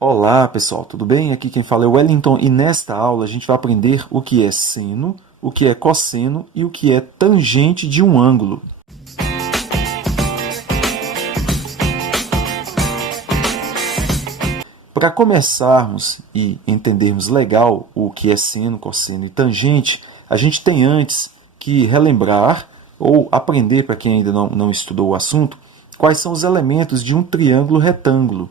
Olá pessoal, tudo bem? Aqui quem fala é o Wellington e nesta aula a gente vai aprender o que é seno, o que é cosseno e o que é tangente de um ângulo. Para começarmos e entendermos legal o que é seno, cosseno e tangente, a gente tem antes que relembrar ou aprender, para quem ainda não estudou o assunto, quais são os elementos de um triângulo retângulo.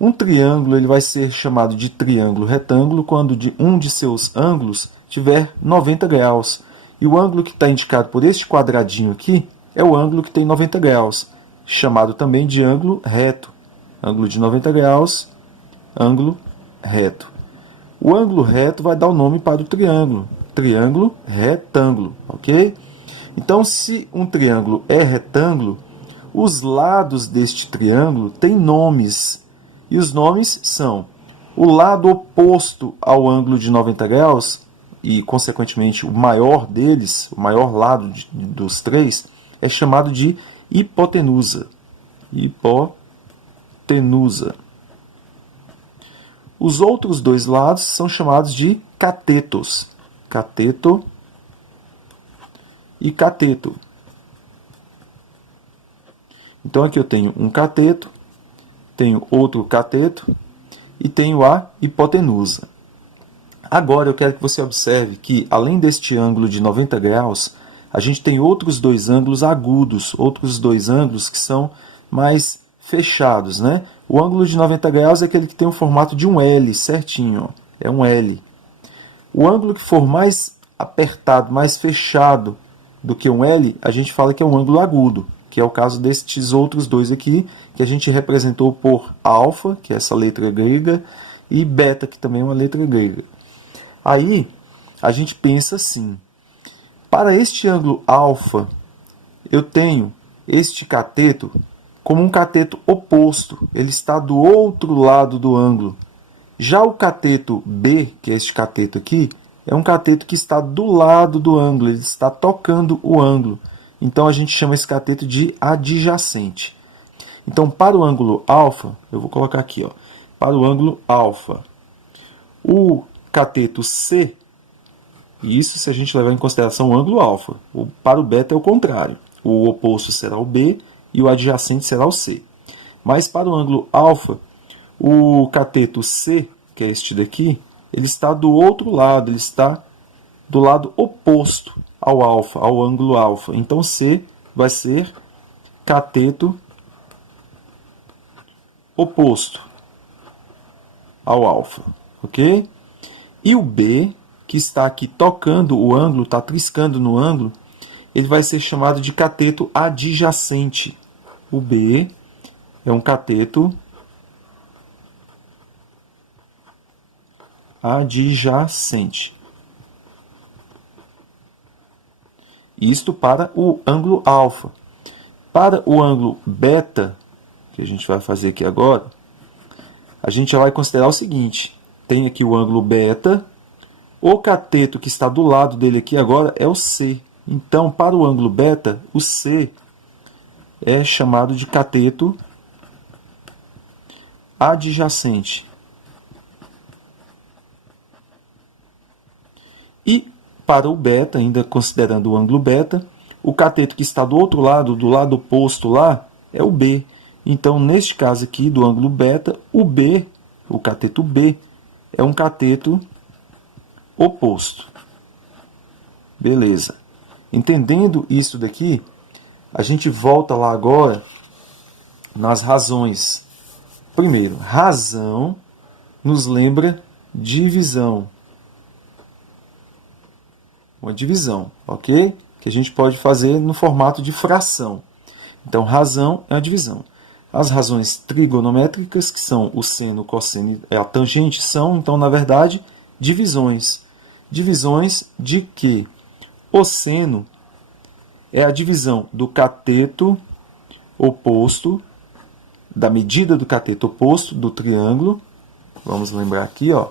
Um triângulo ele vai ser chamado de triângulo retângulo quando um de seus ângulos tiver 90 graus. E o ângulo que está indicado por este quadradinho aqui é o ângulo que tem 90 graus, chamado também de ângulo reto. Ângulo de 90 graus, ângulo reto. O ângulo reto vai dar o nome para o triângulo, triângulo retângulo, ok? Então, se um triângulo é retângulo, os lados deste triângulo têm nomes. E os nomes são o lado oposto ao ângulo de 90 graus, e, consequentemente, o maior deles, o maior lado dos três, é chamado de hipotenusa. Hipotenusa. Os outros dois lados são chamados de catetos. Cateto e cateto. Então, aqui eu tenho um cateto, tenho outro cateto e tenho a hipotenusa. Agora eu quero que você observe que, além deste ângulo de 90 graus, a gente tem outros dois ângulos agudos, outros dois ângulos que são mais fechados, né? O ângulo de 90 graus é aquele que tem o formato de um L, certinho, ó. É um L. O ângulo que for mais apertado, mais fechado do que um L, a gente fala que é um ângulo agudo, que é o caso destes outros dois aqui, que a gente representou por alfa, que é essa letra grega, e beta, que também é uma letra grega. Aí, a gente pensa assim, para este ângulo alfa, eu tenho este cateto como um cateto oposto, ele está do outro lado do ângulo. Já o cateto B, que é este cateto aqui, é um cateto que está do lado do ângulo, ele está tocando o ângulo. Então, a gente chama esse cateto de adjacente. Então, para o ângulo alfa, eu vou colocar aqui, ó, para o ângulo alfa, o cateto C, isso se a gente levar em consideração o ângulo alfa. Para o beta é o contrário. O oposto será o B e o adjacente será o C. Mas para o ângulo alfa, o cateto C, que é este daqui, ele está do outro lado, ele está do lado oposto ao alfa, ao ângulo alfa. Então, C vai ser cateto oposto ao alfa, ok? E o B, que está aqui tocando o ângulo, está triscando no ângulo, ele vai ser chamado de cateto adjacente. O B é um cateto adjacente. Isto para o ângulo alfa. Para o ângulo beta, que a gente vai fazer aqui agora, a gente já vai considerar o seguinte. Tem aqui o ângulo beta, o cateto que está do lado dele aqui agora é o C. Então, para o ângulo beta, o C é chamado de cateto adjacente. E para o beta, ainda considerando o ângulo beta, o cateto que está do outro lado, do lado oposto lá, é o B. Então, neste caso aqui do ângulo beta, o B, o cateto B, é um cateto oposto. Beleza. Entendendo isso daqui, a gente volta lá agora nas razões. Primeiro, razão nos lembra divisão. Uma divisão, ok? Que a gente pode fazer no formato de fração. Então, razão é a divisão. As razões trigonométricas, que são o seno, o cosseno e a tangente, são, então, na verdade, divisões. Divisões de que o seno é a divisão do cateto oposto, da medida do cateto oposto do triângulo. Vamos lembrar aqui, ó,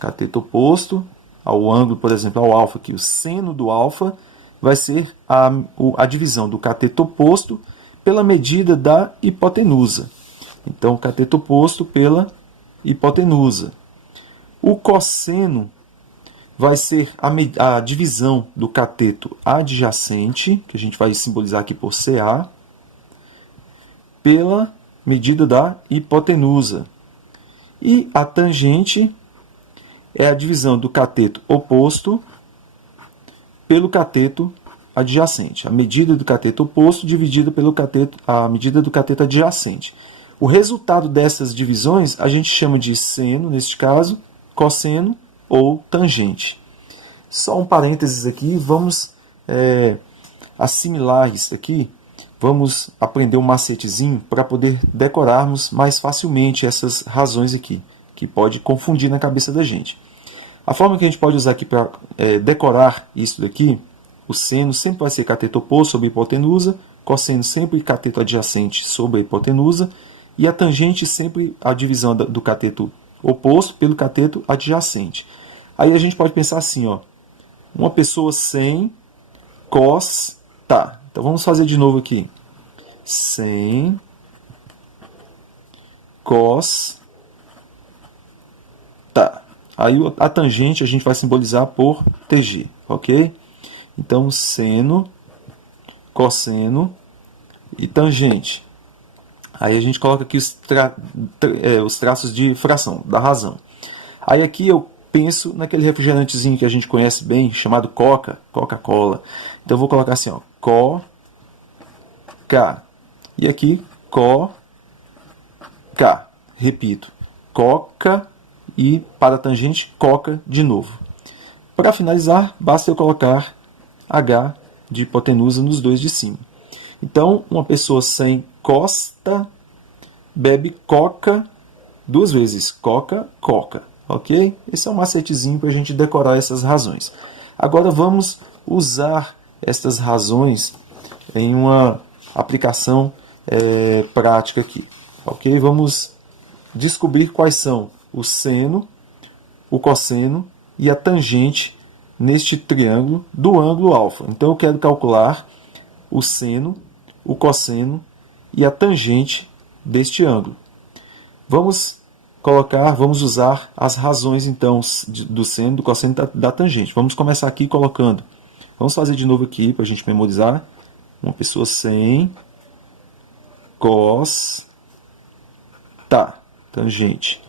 cateto oposto ao ângulo, por exemplo, ao alfa, que o seno do alfa vai ser a divisão do cateto oposto pela medida da hipotenusa. Então, o cateto oposto pela hipotenusa. O cosseno vai ser a divisão do cateto adjacente, que a gente vai simbolizar aqui por CA, pela medida da hipotenusa. E a tangente é a divisão do cateto oposto pelo cateto adjacente. A medida do cateto oposto dividida pelo a medida do cateto adjacente. O resultado dessas divisões a gente chama de seno, neste caso, cosseno ou tangente. Só um parênteses aqui, vamos assimilar isso aqui, vamos aprender um macetezinho para poder decorarmos mais facilmente essas razões aqui, que pode confundir na cabeça da gente. A forma que a gente pode usar aqui para decorar isso daqui, o seno sempre vai ser cateto oposto sobre a hipotenusa, cosseno sempre cateto adjacente sobre a hipotenusa, e a tangente sempre a divisão do cateto oposto pelo cateto adjacente. Aí a gente pode pensar assim, ó, uma pessoa sem cos tá. Então vamos fazer de novo aqui. Sem cos tá. Aí a tangente a gente vai simbolizar por TG, ok? Então, seno, cosseno e tangente. Aí a gente coloca aqui os traços de fração, da razão. Aí aqui eu penso naquele refrigerantezinho que a gente conhece bem, chamado Coca-Cola. Então eu vou colocar assim, ó, Coca. E aqui, Coca. Repito, Coca e para a tangente, Coca de novo. Para finalizar, basta eu colocar H de hipotenusa nos dois de cima. Então, uma pessoa sem costa bebe coca duas vezes. Coca, coca. Ok? Esse é um macetezinho para a gente decorar essas razões. Agora vamos usar estas razões em uma aplicação prática aqui. Ok? Vamos descobrir quais são o seno, o cosseno e a tangente neste triângulo do ângulo alfa. Então eu quero calcular o seno, o cosseno e a tangente deste ângulo. Vamos usar as razões então do seno, do cosseno e da tangente. Vamos começar aqui colocando. Vamos fazer de novo aqui para a gente memorizar. Uma pessoa sem cos tá, tangente.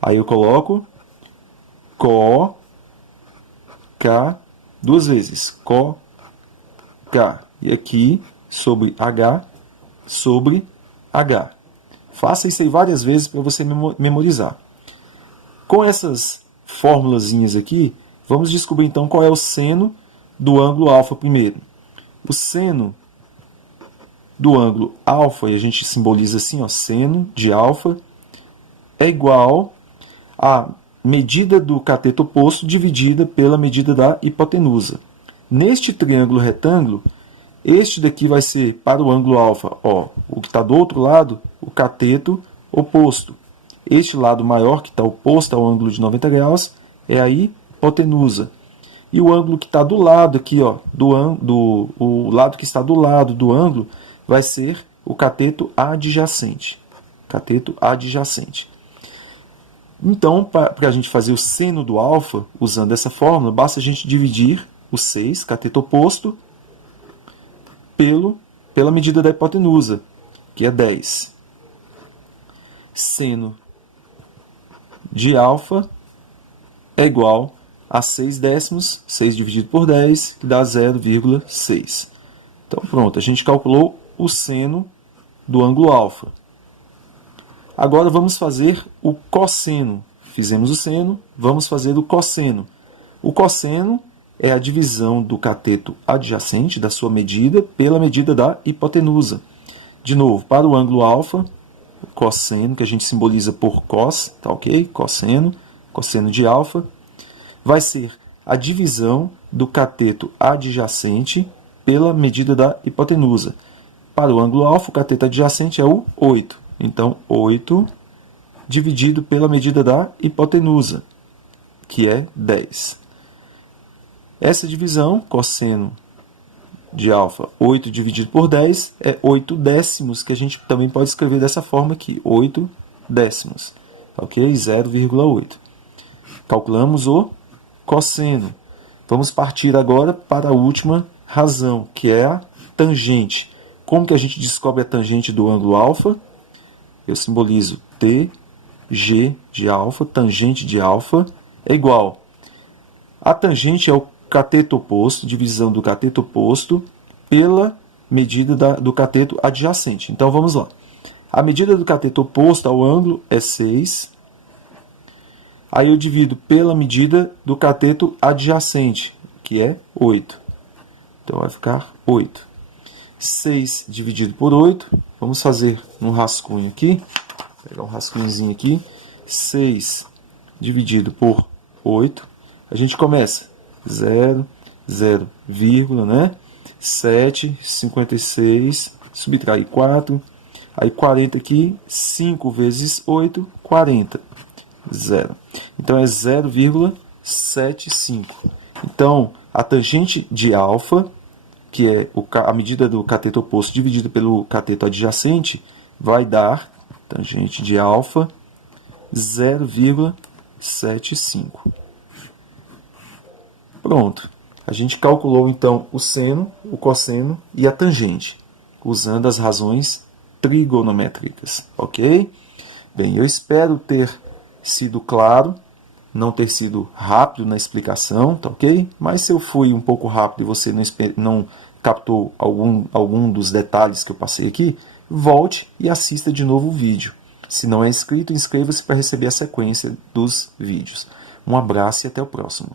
Aí eu coloco co K duas vezes. Co K. E aqui sobre H sobre H. Faça isso aí várias vezes para você memorizar. Com essas formulazinhas aqui, vamos descobrir então qual é o seno do ângulo alfa primeiro. O seno do ângulo alfa, e a gente simboliza assim, ó, seno de alfa, é igual a medida do cateto oposto dividida pela medida da hipotenusa. Neste triângulo retângulo, este daqui vai ser, para o ângulo alfa, ó, o que está do outro lado, o cateto oposto. Este lado maior, que está oposto ao ângulo de 90 graus, é a hipotenusa. E o ângulo que está do lado aqui, ó, o lado que está do lado do ângulo, vai ser o cateto adjacente. Cateto adjacente. Então, para a gente fazer o seno do alfa, usando essa fórmula, basta a gente dividir o 6, cateto oposto, pela medida da hipotenusa, que é 10. Seno de alfa é igual a 6 décimos, 6 dividido por 10, que dá 0,6. Então, pronto, a gente calculou o seno do ângulo alfa. Agora vamos fazer o cosseno. Fizemos o seno, vamos fazer o cosseno. O cosseno é a divisão do cateto adjacente, da sua medida, pela medida da hipotenusa. De novo, para o ângulo alfa, o cosseno, que a gente simboliza por cos, tá ok? Cosseno, cosseno de alfa, vai ser a divisão do cateto adjacente pela medida da hipotenusa. Para o ângulo alfa, o cateto adjacente é o 8. Então, 8 dividido pela medida da hipotenusa, que é 10. Essa divisão, cosseno de alfa, 8 dividido por 10, é 8 décimos, que a gente também pode escrever dessa forma aqui, 8 décimos. ok? 0,8. Calculamos o cosseno. Vamos partir agora para a última razão, que é a tangente. Como que a gente descobre a tangente do ângulo alfa? Eu simbolizo T, G de alfa, tangente de alfa é igual. A tangente é o cateto oposto, divisão do cateto oposto pela medida do cateto adjacente. Então vamos lá. A medida do cateto oposto ao ângulo é 6. Aí eu divido pela medida do cateto adjacente, que é 8. Então vai ficar 8. 6 dividido por 8. Vamos fazer um rascunho aqui. Vou pegar um rascunhozinho aqui. 6 dividido por 8. A gente começa 0, 0, né? 7, 56, subtrai 4. Aí 40 aqui, 5 vezes 8, 40. 0. Então é 0,75. Então, a tangente de alfa, que é a medida do cateto oposto dividida pelo cateto adjacente, vai dar, tangente de alfa, 0,75. Pronto. A gente calculou, então, o seno, o cosseno e a tangente, usando as razões trigonométricas, ok? Bem, eu espero ter sido claro, não ter sido rápido na explicação, tá ok? Mas se eu fui um pouco rápido e você não captou algum dos detalhes que eu passei aqui, volte e assista de novo o vídeo. Se não é inscrito, inscreva-se para receber a sequência dos vídeos. Um abraço e até o próximo.